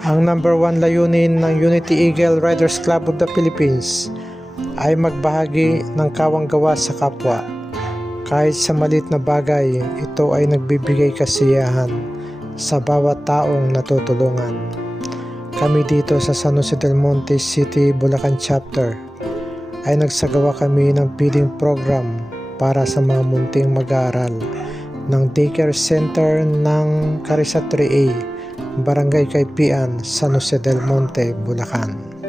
Ang number 1 layunin ng Unity Eagle Riders Club of the Philippines ay magbahagi ng kawang gawa sa kapwa. Kahit sa maliit na bagay, ito ay nagbibigay kasiyahan sa bawat taong natutulungan. Kami dito sa San Jose del Monte City, Bulacan Chapter ay nagsagawa kami ng feeding program para sa mga munting mag-aaral ng daycare center ng Carissa 3A, Barangay Kaipian, San Jose del Monte, Bulacan.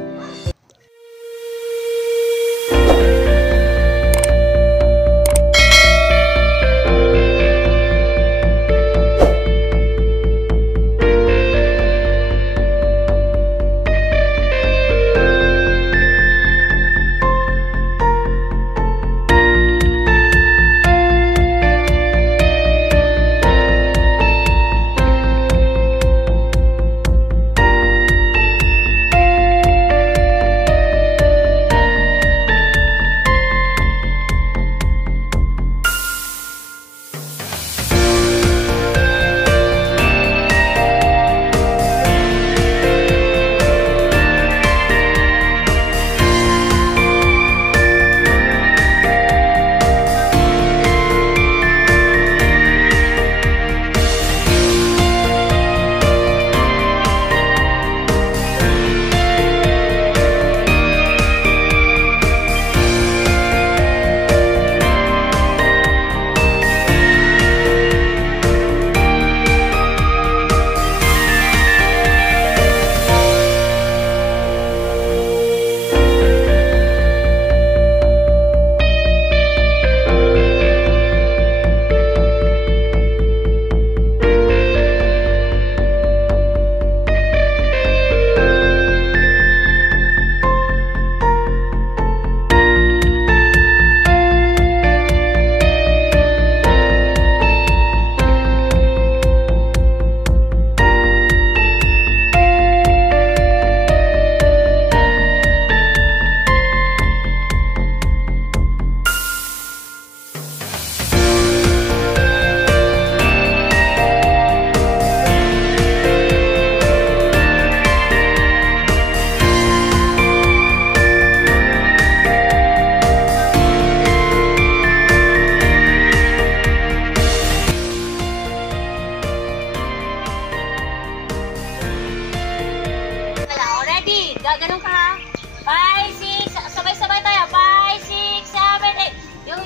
Gaganong ka ha. 5, 6, sabay-sabay tayo. 5, 6, 7, 8. Yo.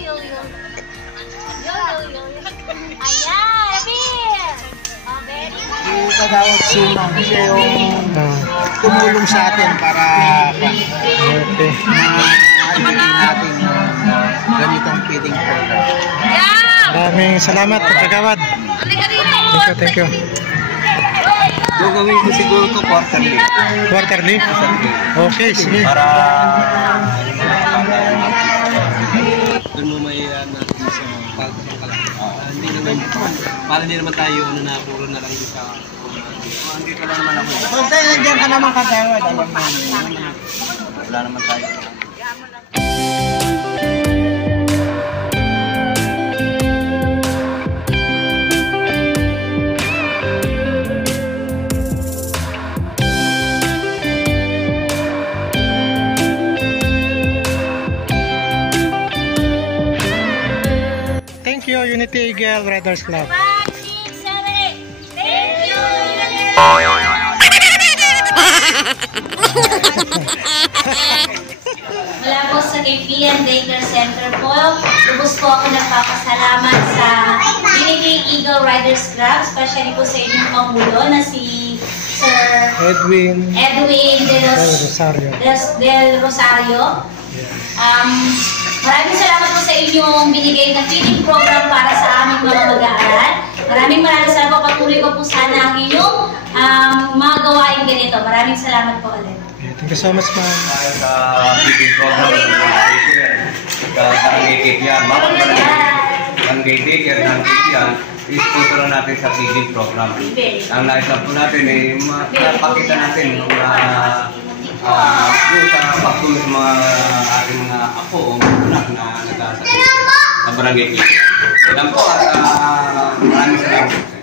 Ayan, Phil. Oh, very good. Yung kagawad suma, siya yung tumulong sa atin para ma-alipin natin ganitong feeding program. Maraming salamat, kagawad. Thank you. Gagawin ko siguro ito quarterly. Quarterly? Okay, sige. Para doon mo may natin sa pagkakalaki. Hindi naman tayo na puro na lang sa hindi ka lang naman ako. So, nandiyan ka naman kagawad. Wala naman tayo. Thank you, Unity Eagle Riders Club. 5, 6, 7, 8. Thank you, Wala po sa Kaipian Daycare Center po. Lubos po ako nagpapasalamat sa Unity Eagle Riders Club, especially po sa inyong pangulo na si Sir Edwin Del Rosario. Maraming salamat po sa inyong binigay na feeding program para sa aming mga mag-aaral. Maraming salamat po. Patuloy ko po sana ang inyong mga gawain ganito. Maraming salamat po ulit. Thank you so much, ma'am. Sa feeding program ng Kaipian, ang Daycare ng Kaipian, i-sponsor natin sa feeding program. Ang nais lang po natin ay mapakita natin yung sa pagtulong sa mga ating mga apo o anak na nagkasakit sa barangay Kaipian. Yan po at maraming salamat.